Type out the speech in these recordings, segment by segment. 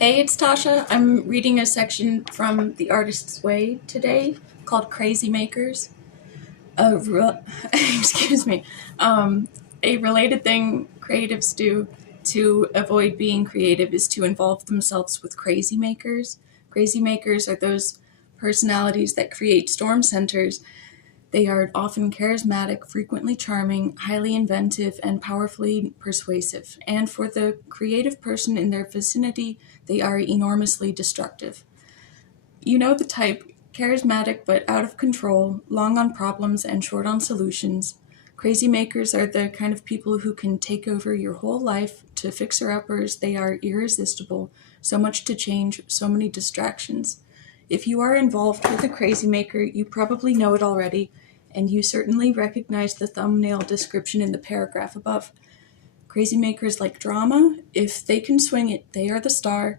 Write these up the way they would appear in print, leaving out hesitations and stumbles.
Hey, it's Tasha. I'm reading a section from The Artist's Way today called Crazy Makers. Excuse me. A related thing creatives do to avoid being creative is to involve themselves with crazy makers. Crazy makers are those personalities that create storm centers. They are often charismatic, frequently charming, highly inventive, and powerfully persuasive. And for the creative person in their vicinity, they are enormously destructive. You know the type, charismatic but out of control, long on problems and short on solutions. Crazy makers are the kind of people who can take over your whole life. To fixer-uppers, they are irresistible, so much to change, so many distractions. If you are involved with a crazy maker, you probably know it already, and you certainly recognize the thumbnail description in the paragraph above. Crazy makers like drama. If they can swing it, they are the star.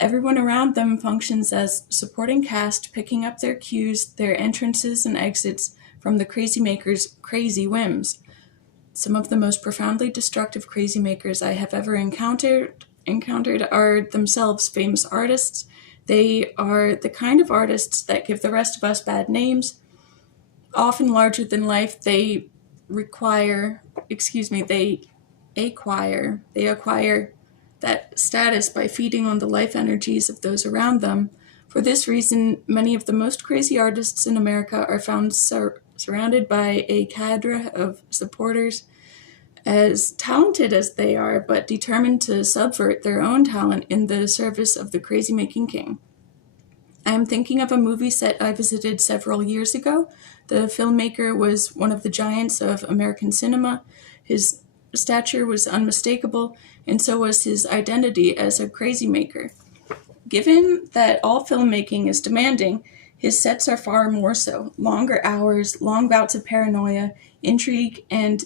Everyone around them functions as supporting cast, picking up their cues, their entrances and exits from the crazy maker's crazy whims. Some of the most profoundly destructive crazy makers I have ever encountered are themselves famous artists. They are the kind of artists that give the rest of us bad names. Often larger than life, they acquire that status by feeding on the life energies of those around them. For this reason, many of the most crazy artists in America are found surrounded by a cadre of supporters, as talented as they are, but determined to subvert their own talent in the service of the crazy-making king. I am thinking of a movie set I visited several years ago. The filmmaker was one of the giants of American cinema. His stature was unmistakable, and so was his identity as a crazy maker. Given that all filmmaking is demanding, his sets are far more so. Longer hours, long bouts of paranoia, intrigue, and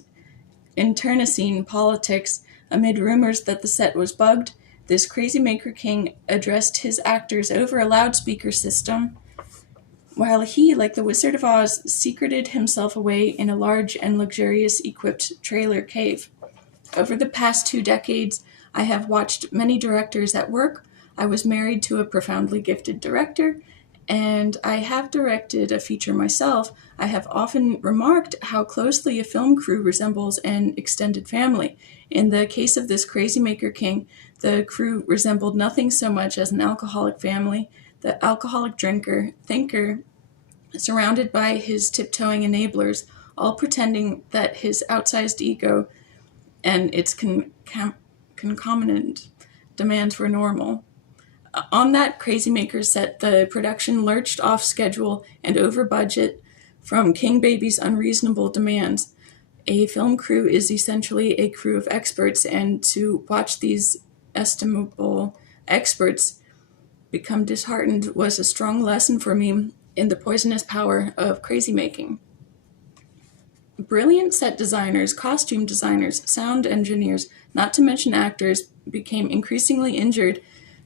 internecine politics. Amid rumors that the set was bugged, this crazy maker king addressed his actors over a loudspeaker system, while he, like the Wizard of Oz, secreted himself away in a large and luxurious equipped trailer cave. Over the past 2 decades, I have watched many directors at work. I was married to a profoundly gifted director, and I have directed a feature myself. I have often remarked how closely a film crew resembles an extended family. In the case of this crazy maker king, the crew resembled nothing so much as an alcoholic family. The alcoholic drinker, thinker, surrounded by his tiptoeing enablers, all pretending that his outsized ego and its concomitant demands were normal. On that crazy maker set, the production lurched off schedule and over budget from King Baby's unreasonable demands. A film crew is essentially a crew of experts, and to watch these estimable experts become disheartened was a strong lesson for me in the poisonous power of crazy making. Brilliant set designers, costume designers, sound engineers, not to mention actors, became increasingly injured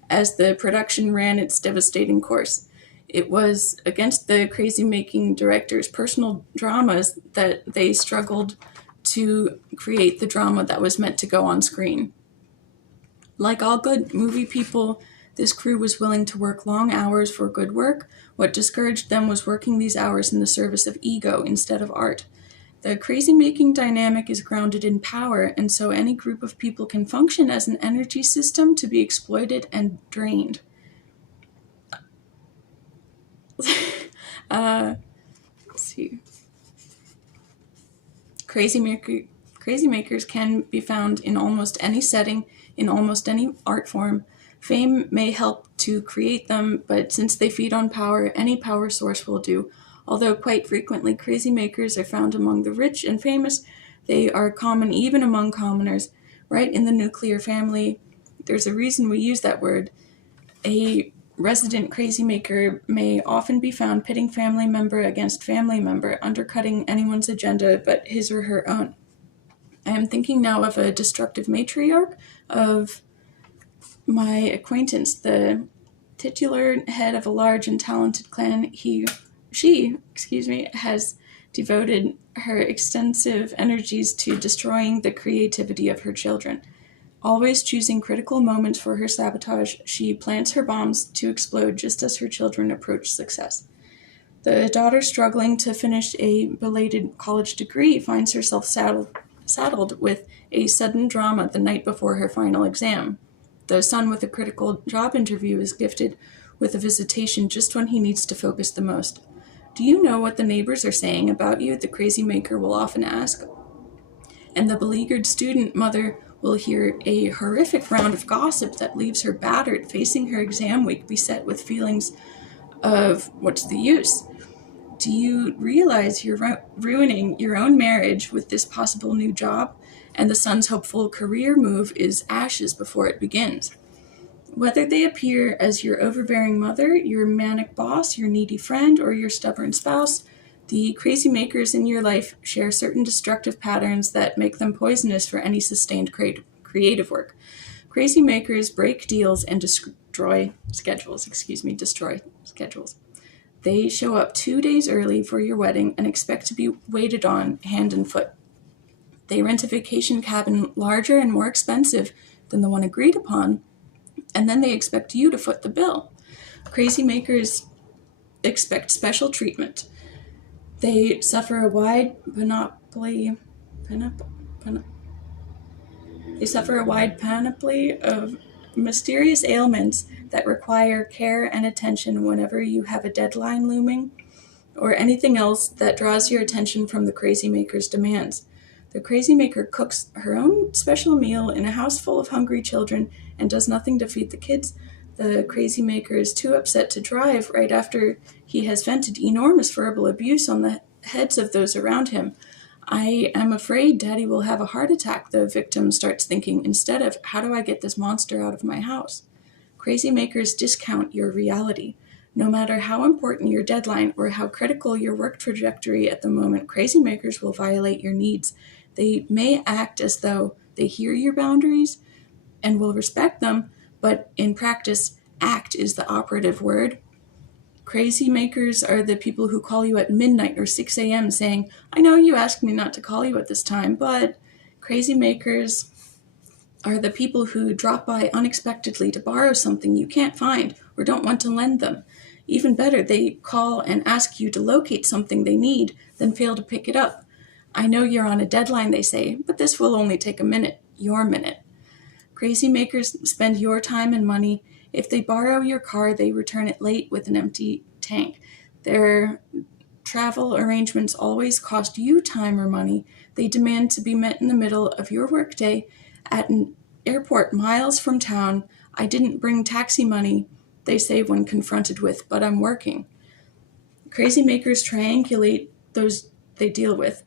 as the production ran its devastating course. It was against the crazy-making director's personal dramas that they struggled to create the drama that was meant to go on screen. Like all good movie people, this crew was willing to work long hours for good work. What discouraged them was working these hours in the service of ego instead of art. The crazy-making dynamic is grounded in power, and so any group of people can function as an energy system to be exploited and drained. Let's see. Crazy makers can be found in almost any setting, in almost any art form. Fame may help to create them, but since they feed on power, any power source will do. Although quite frequently crazy makers are found among the rich and famous, they are common even among commoners. Right in the nuclear family, there's a reason we use that word. A resident crazy maker may often be found pitting family member against family member, undercutting anyone's agenda but his or her own. I am thinking now of a destructive matriarch of my acquaintance, the titular head of a large and talented clan. She has devoted her extensive energies to destroying the creativity of her children. Always choosing critical moments for her sabotage, she plants her bombs to explode just as her children approach success. The daughter struggling to finish a belated college degree finds herself saddled with a sudden drama the night before her final exam. The son with a critical job interview is gifted with a visitation just when he needs to focus the most. Do you know what the neighbors are saying about you? The crazy maker will often ask. And the beleaguered student mother will hear a horrific round of gossip that leaves her battered, facing her exam week beset with feelings of what's the use? Do you realize you're ruining your own marriage with this possible new job? And the son's hopeful career move is ashes before it begins. Whether they appear as your overbearing mother, your manic boss, your needy friend, or your stubborn spouse, the crazy makers in your life share certain destructive patterns that make them poisonous for any sustained creative work. Crazy makers break deals and destroy schedules. They show up 2 days early for your wedding and expect to be waited on hand and foot. They rent a vacation cabin larger and more expensive than the one agreed upon, and then they expect you to foot the bill. Crazy makers expect special treatment. They suffer a wide panoply of mysterious ailments that require care and attention whenever you have a deadline looming or anything else that draws your attention from the crazy maker's demands. The crazy maker cooks her own special meal in a house full of hungry children and does nothing to feed the kids. The crazy maker is too upset to drive right after he has vented enormous verbal abuse on the heads of those around him. I am afraid Daddy will have a heart attack, the victim starts thinking, instead of, how do I get this monster out of my house? Crazy makers discount your reality. No matter how important your deadline or how critical your work trajectory at the moment, crazy makers will violate your needs. They may act as though they hear your boundaries and will respect them, but in practice, act is the operative word. Crazy makers are the people who call you at midnight or 6 a.m. saying, I know you asked me not to call you at this time, but crazy makers are the people who drop by unexpectedly to borrow something you can't find or don't want to lend them. Even better, they call and ask you to locate something they need, then fail to pick it up. I know you're on a deadline, they say, but this will only take a minute, your minute. Crazy makers spend your time and money. If they borrow your car, they return it late with an empty tank. Their travel arrangements always cost you time or money. They demand to be met in the middle of your workday at an airport miles from town. I didn't bring taxi money, they say when confronted with, but I'm working. Crazy makers triangulate those they deal with.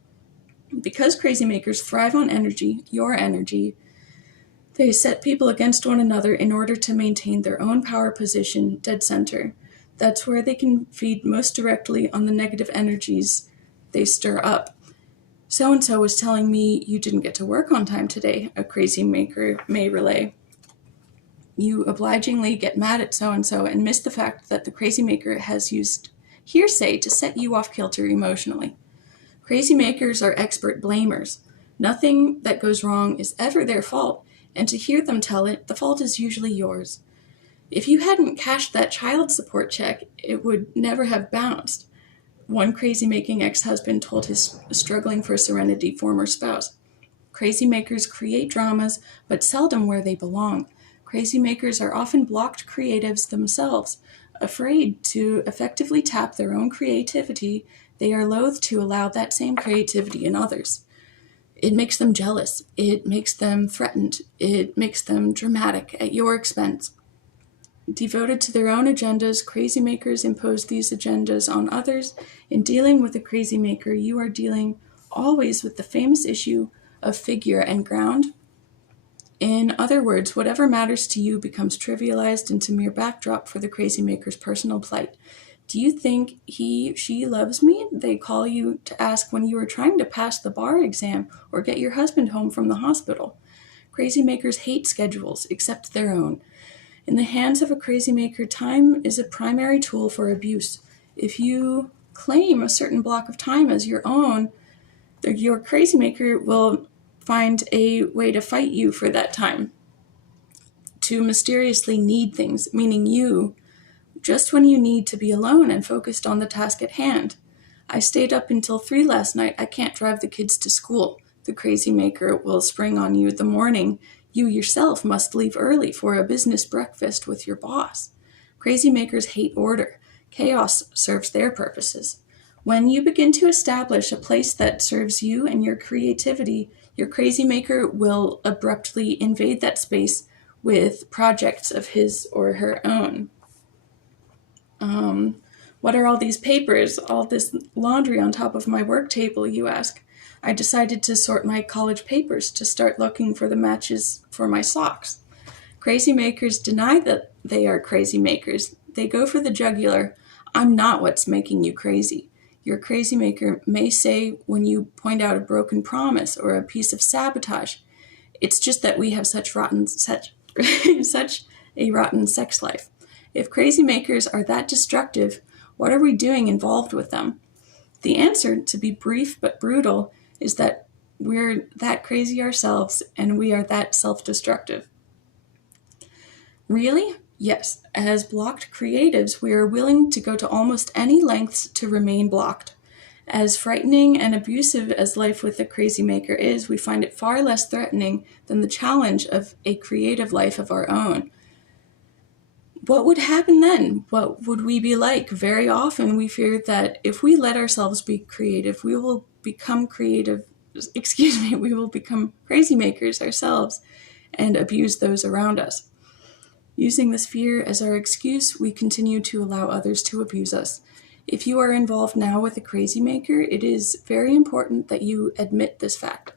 Because crazy makers thrive on energy, your energy, they set people against one another in order to maintain their own power position dead center. That's where they can feed most directly on the negative energies they stir up. So-and-so was telling me you didn't get to work on time today, a crazy maker may relay. You obligingly get mad at so-and-so and miss the fact that the crazy maker has used hearsay to set you off kilter emotionally. Crazy makers are expert blamers. Nothing that goes wrong is ever their fault, and to hear them tell it, the fault is usually yours. If you hadn't cashed that child support check, it would never have bounced, one crazy-making ex-husband told his struggling for serenity former spouse. Crazy makers create dramas, but seldom where they belong. Crazy makers are often blocked creatives themselves. Afraid to effectively tap their own creativity, they are loath to allow that same creativity in others. It makes them jealous. It makes them threatened. It makes them dramatic at your expense. Devoted to their own agendas, crazy makers impose these agendas on others. In dealing with a crazy maker, you are dealing always with the famous issue of figure and ground. In other words, whatever matters to you becomes trivialized into mere backdrop for the crazy maker's personal plight. Do you think she loves me? They call you to ask when you are trying to pass the bar exam or get your husband home from the hospital. Crazy makers hate schedules, except their own. In the hands of a crazy maker, time is a primary tool for abuse. If you claim a certain block of time as your own, your crazy maker will find a way to fight you for that time. to mysteriously need things, meaning you, just when you need to be alone and focused on the task at hand. I stayed up until 3 last night. I can't drive the kids to school. The crazy maker will spring on you the morning you yourself must leave early for a business breakfast with your boss. Crazy makers hate order. Chaos serves their purposes. When you begin to establish a place that serves you and your creativity, your crazy maker will abruptly invade that space with projects of his or her own. What are all these papers, all this laundry on top of my work table, you ask? I decided to sort my college papers to start looking for the matches for my socks. Crazy makers deny that they are crazy makers. They go for the jugular. I'm not what's making you crazy. Your crazy maker may say when you point out a broken promise or a piece of sabotage, it's just that we have such a rotten sex life. If crazy makers are that destructive, what are we doing involved with them? The answer, to be brief but brutal, is that we're that crazy ourselves and we are that self-destructive. Really? Yes. As blocked creatives, we are willing to go to almost any lengths to remain blocked. As frightening and abusive as life with a crazy maker is, we find it far less threatening than the challenge of a creative life of our own. What would happen then? What would we be like? Very often we fear that if we let ourselves be creative, we will become we will become crazy makers ourselves and abuse those around us. Using this fear as our excuse, we continue to allow others to abuse us. If you are involved now with a crazy maker, it is very important that you admit this fact.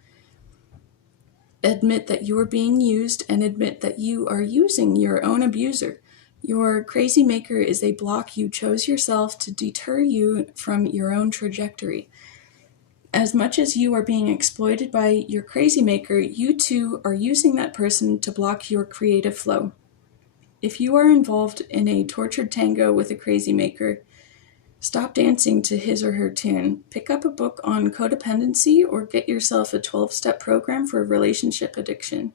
Admit that you are being used and admit that you are using your own abuser. Your crazy maker is a block you chose yourself to deter you from your own trajectory. As much as you are being exploited by your crazy maker, you too are using that person to block your creative flow. If you are involved in a tortured tango with a crazy maker, stop dancing to his or her tune. Pick up a book on codependency or get yourself a 12-step program for relationship addiction.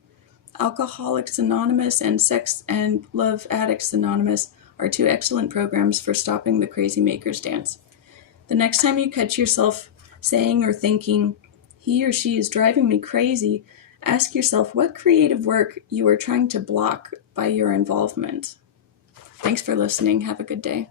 Alcoholics Anonymous and Sex and Love Addicts Anonymous are 2 excellent programs for stopping the crazy maker's dance. The next time you catch yourself saying or thinking, he or she is driving me crazy, ask yourself what creative work you are trying to block by your involvement. Thanks for listening. Have a good day.